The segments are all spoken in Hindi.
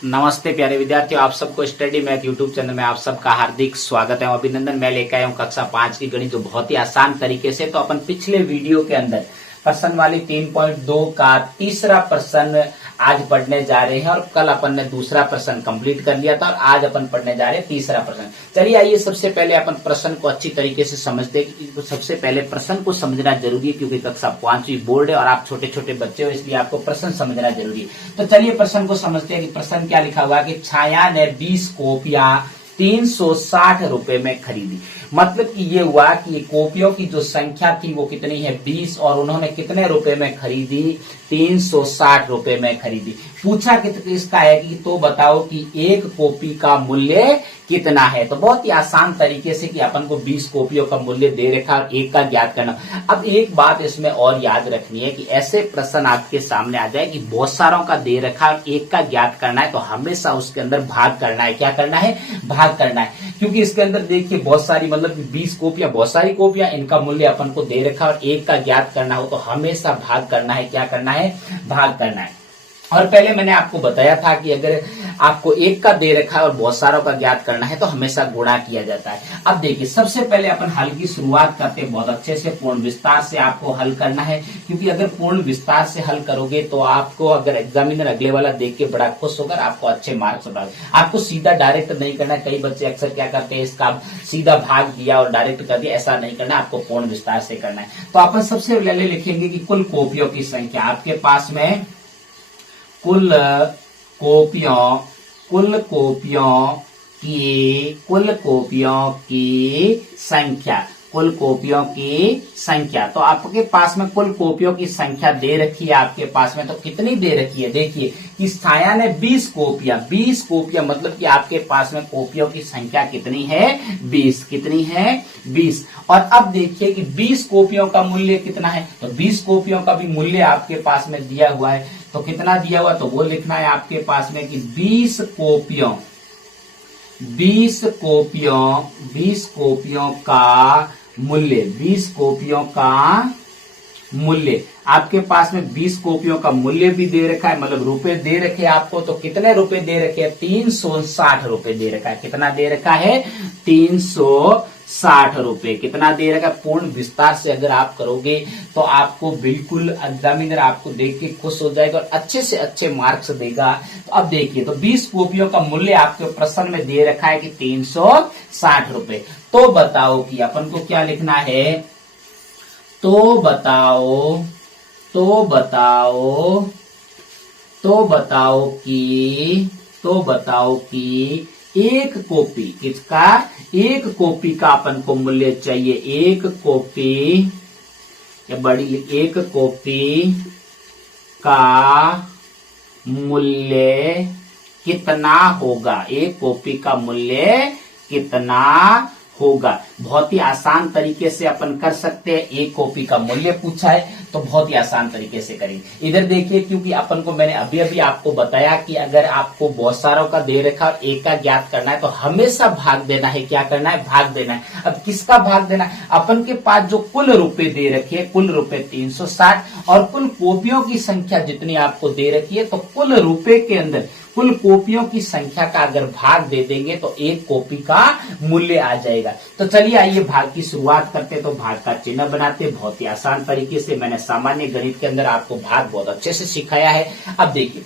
नमस्ते प्यारे विद्यार्थियों, आप सबको स्टडी मैथ यूट्यूब चैनल में आप सबका हार्दिक स्वागत है। अभिनंदन। मैं लेकर आया हूँ कक्षा 5 की गणित, जो बहुत ही आसान तरीके से। तो अपन पिछले वीडियो के अंदर प्रश्न वाली 3.2 का तीसरा प्रश्न आज पढ़ने जा रहे हैं, और कल अपन ने दूसरा प्रश्न कंप्लीट कर लिया था, और आज अपन पढ़ने जा रहे हैं तीसरा प्रश्न। चलिए आइए सबसे पहले अपन प्रश्न को अच्छी तरीके से समझते हैं। तो सबसे पहले प्रश्न को समझना जरूरी है, क्योंकि कक्षा 5वीं बोर्ड है और आप छोटे छोटे बच्चे हो, इसलिए आपको प्रश्न समझना जरूरी है। तो चलिए प्रश्न को समझते हैं कि प्रश्न क्या लिखा हुआ है कि छाया ने 20 कॉपियां 360 रुपए में खरीदी। मतलब कि ये हुआ कि ये कॉपियों की जो संख्या थी वो कितनी है, 20, और उन्होंने कितने रुपए में खरीदी, 360 रुपए में खरीदी। पूछा कितने इसका है कि तो बताओ कि एक कॉपी का मूल्य कितना है। तो बहुत ही आसान तरीके से कि अपन को 20 कॉपियों का मूल्य दे रखा और एक का ज्ञात करना। अब एक बात इसमें और याद रखनी है कि ऐसे प्रश्न आपके सामने आ जाए कि बहुत सारों का दे रखा और एक का ज्ञात करना है, तो हमेशा उसके अंदर भाग करना है। क्या करना है? भाग करना है। क्योंकि इसके अंदर देखिए बहुत सारी, मतलब 20 कॉपियां, बहुत सारी कॉपियां, इनका मूल्य अपन को दे रखा और एक का ज्ञात करना हो तो हमेशा भाग करना है। क्या करना है? भाग करना है। और पहले मैंने आपको बताया था कि अगर आपको एक का दे रखा है और बहुत सारों का ज्ञात करना है तो हमेशा गुणा किया जाता है। अब देखिए सबसे पहले अपन हल की शुरुआत करते हैं बहुत अच्छे से, पूर्ण विस्तार से आपको हल करना है। क्योंकि अगर पूर्ण विस्तार से हल करोगे तो आपको, अगर एग्जामिनर अगले वाला देख के बड़ा खुश होकर आपको अच्छे मार्क्स बढ़ाओगे। आपको सीधा डायरेक्ट नहीं करना। कई बच्चे अक्सर क्या करते हैं, इसका सीधा भाग दिया और डायरेक्ट कर दिया, ऐसा नहीं करना, आपको पूर्ण विस्तार से करना है। तो अपन सबसे पहले लिखेंगे कि कुल कॉपियों की संख्या आपके पास में, कुल कॉपियों की संख्या, कुल कॉपियों की संख्या। तो आपके पास में कुल कॉपियों की संख्या दे रखी है आपके पास में। तो कितनी दे रखी है? देखिए कि छाया ने 20 कॉपियां, मतलब कि आपके पास में कॉपियों की संख्या कितनी है? 20। कितनी है? 20। और अब देखिए कि 20 कॉपियों का मूल्य कितना है। तो 20 कॉपियों का भी मूल्य आपके पास में दिया हुआ है। तो कितना दिया हुआ, तो वो लिखना है आपके पास में कि 20 कॉपियों का मूल्य, 20 कॉपियों का मूल्य आपके पास में, 20 कॉपियों का मूल्य भी दे रखा है, मतलब रुपए दे रखे आपको। तो कितने रुपए दे रखे हैं? 360 रुपए दे रखा है। कितना दे रखा है? 360 रुपए। कितना दे रखा है? पूर्ण विस्तार से अगर आप करोगे तो आपको बिल्कुल एग्जामिनर आपको देख के खुश हो जाएगा और अच्छे से अच्छे मार्क्स देगा। तो अब देखिए, तो 20 कॉपियों का मूल्य आपके प्रश्न में दे रखा है कि 360 रुपए। तो बताओ कि अपन को क्या लिखना है? तो बताओ कि एक कॉपी, किसका? एक कॉपी का अपन को मूल्य चाहिए। एक कॉपी का मूल्य कितना होगा? एक कॉपी का मूल्य कितना होगा? बहुत ही आसान तरीके से अपन कर सकते हैं। एक कॉपी का मूल्य पूछा है तो बहुत ही आसान तरीके से करेंगे। इधर देखिए, क्योंकि अपन को मैंने अभी अभी आपको बताया कि अगर आपको बहुत सारों का दे रखा और एक का ज्ञात करना है तो हमेशा भाग देना है। क्या करना है? भाग देना है। अब किसका भाग देना है? अपन के पास जो कुल रुपए दे रखे, कुल रुपए 360, और कुल कॉपियों की संख्या जितनी आपको दे रखी है, तो कुल रुपए के अंदर कुल कॉपियों की संख्या का अगर भाग दे देंगे तो एक कॉपी का मूल्य आ जाएगा। तो चलिए आइए भाग की शुरुआत करते। तो भाग का चिन्ह बनाते बहुत ही आसान तरीके से। मैंने सामान्य गणित के अंदर आपको भाग बहुत अच्छे से सिखाया है। अब देखिए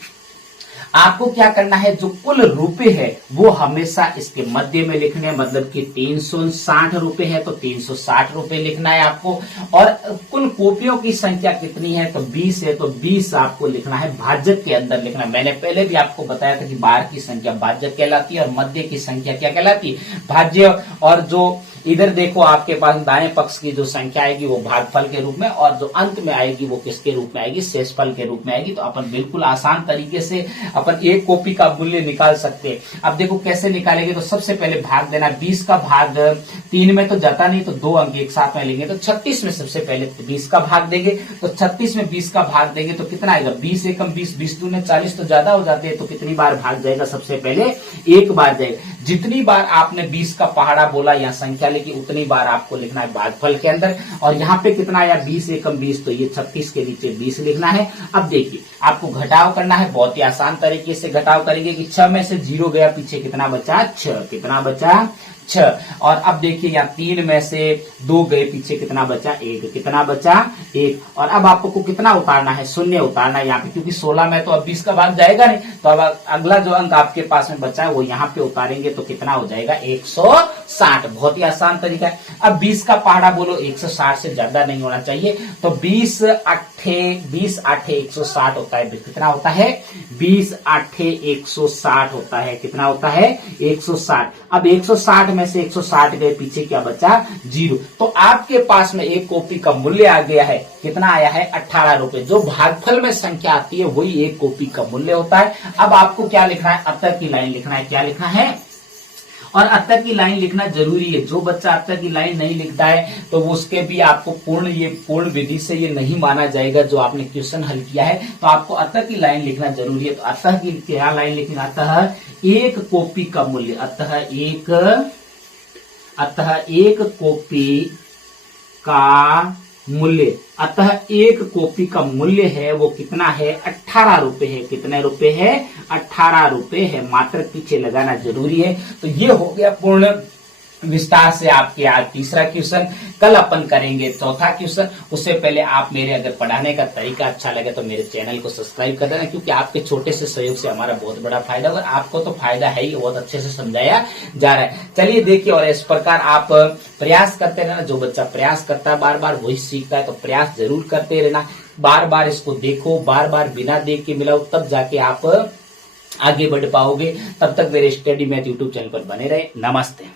आपको क्या करना है, जो कुल रुपए है वो हमेशा इसके मध्य में लिखने हैं। मतलब कि 360 रुपए है तो 360 रुपए लिखना है आपको। और कुल कॉपियों की संख्या कितनी है? तो 20 है तो 20 आपको लिखना है, भाजक के अंदर लिखना है। मैंने पहले भी आपको बताया था कि बाहर की संख्या भाजक कहलाती है और मध्य की संख्या क्या कहलाती है? भाज्य। और जो इधर देखो आपके पास दाएं पक्ष की जो संख्या आएगी वो भागफल के रूप में, और जो अंत में आएगी वो किसके रूप में आएगी? शेषफल के रूप में आएगी। तो अपन बिल्कुल आसान तरीके से अपन एक कॉपी का मूल्य निकाल सकते हैं। अब देखो कैसे निकालेंगे। तो सबसे पहले भाग देना। 20 का भाग 3 में तो जाता नहीं, तो 2 अंक एक साथ में लेंगे। तो 36 में सबसे पहले 20 का भाग देंगे। तो 36 में 20 का भाग देंगे तो कितना आएगा? 20 एकम 20, 20 दूने 40, तो ज्यादा हो जाते हैं। तो कितनी बार भाग जाएगा? सबसे पहले एक बार जाएगा। जितनी बार आपने 20 का पहाड़ा बोला या संख्या लिखी उतनी बार आपको लिखना है भागफल के अंदर। और यहाँ पे कितना आया 20 एकम 20, तो ये 36 के नीचे 20 लिखना है। अब देखिए आपको घटाव करना है, बहुत ही आसान तरीके से घटाव करेंगे कि 6 में से 0 गया, पीछे कितना बचा 6, कितना बचा 6। और अब देखिए यहाँ 3 में से 2 गए, पीछे कितना बचा 1, कितना बचा 1। और अब आपको कितना उतारना है, शून्य उतारना है यहाँ पे, क्योंकि 16 में तो अब 20 का भाग जाएगा नहीं, तो अब अगला जो अंक आपके पास में बचा है वो यहाँ पे उतारेंगे तो कितना हो जाएगा 160। बहुत ही आसान तरीका है। अब 20 का पहाड़ा बोलो 160 से ज्यादा नहीं होना चाहिए, तो 20 आठे 160 होता है। कितना होता है 20 आठे 160 होता है, कितना होता है 160। अब 160 में से 160 गए, पीछे क्या बचा 0। तो आपके पास में एक कॉपी का मूल्य आ गया है, कितना आया है 18 रुपए। जो भागफल में संख्या आती है वही एक कॉपी का मूल्य होता है। अब आपको क्या लिखना है, अत्तर की लाइन लिखना है। क्या लिखना है, और अत्तर की लाइन लिखना जरूरी है। जो बच्चा अत्तर की लाइन नहीं लिखता है तो उसके भी आपको पूर्ण विधि से ये नहीं माना जाएगा जो आपने क्वेश्चन हल किया है। तो आपको अत्तर की लाइन लिखना जरूरी है। तो अतः की क्या लाइन लिखना, अतः एक कॉपी का मूल्य, अतः एक कॉपी का मूल्य, अतः एक कॉपी का मूल्य है वो कितना है 18 रुपए है। कितने रुपए है 18 रुपए है। मात्र पीछे लगाना जरूरी है। तो ये हो गया पूर्ण विस्तार से आपके आज तीसरा क्वेश्चन। कल अपन करेंगे चौथा क्वेश्चन। उससे पहले आप मेरे अगर पढ़ाने का तरीका अच्छा लगे तो मेरे चैनल को सब्सक्राइब कर देना, क्योंकि आपके छोटे से सहयोग से हमारा बहुत बड़ा फायदा होगा। आपको तो फायदा है ही, बहुत अच्छे से समझाया जा रहा है। चलिए देखिए, और इस प्रकार आप प्रयास करते रहना। जो बच्चा प्रयास करता है बार बार वही सीखता है, तो प्रयास जरूर करते रहना। बार बार इसको देखो, बार बार बिना देख के मिलाओ, तब जाके आप आगे बढ़ पाओगे। तब तक मेरे स्टडी मैथ यूट्यूब चैनल पर बने रहे। नमस्ते।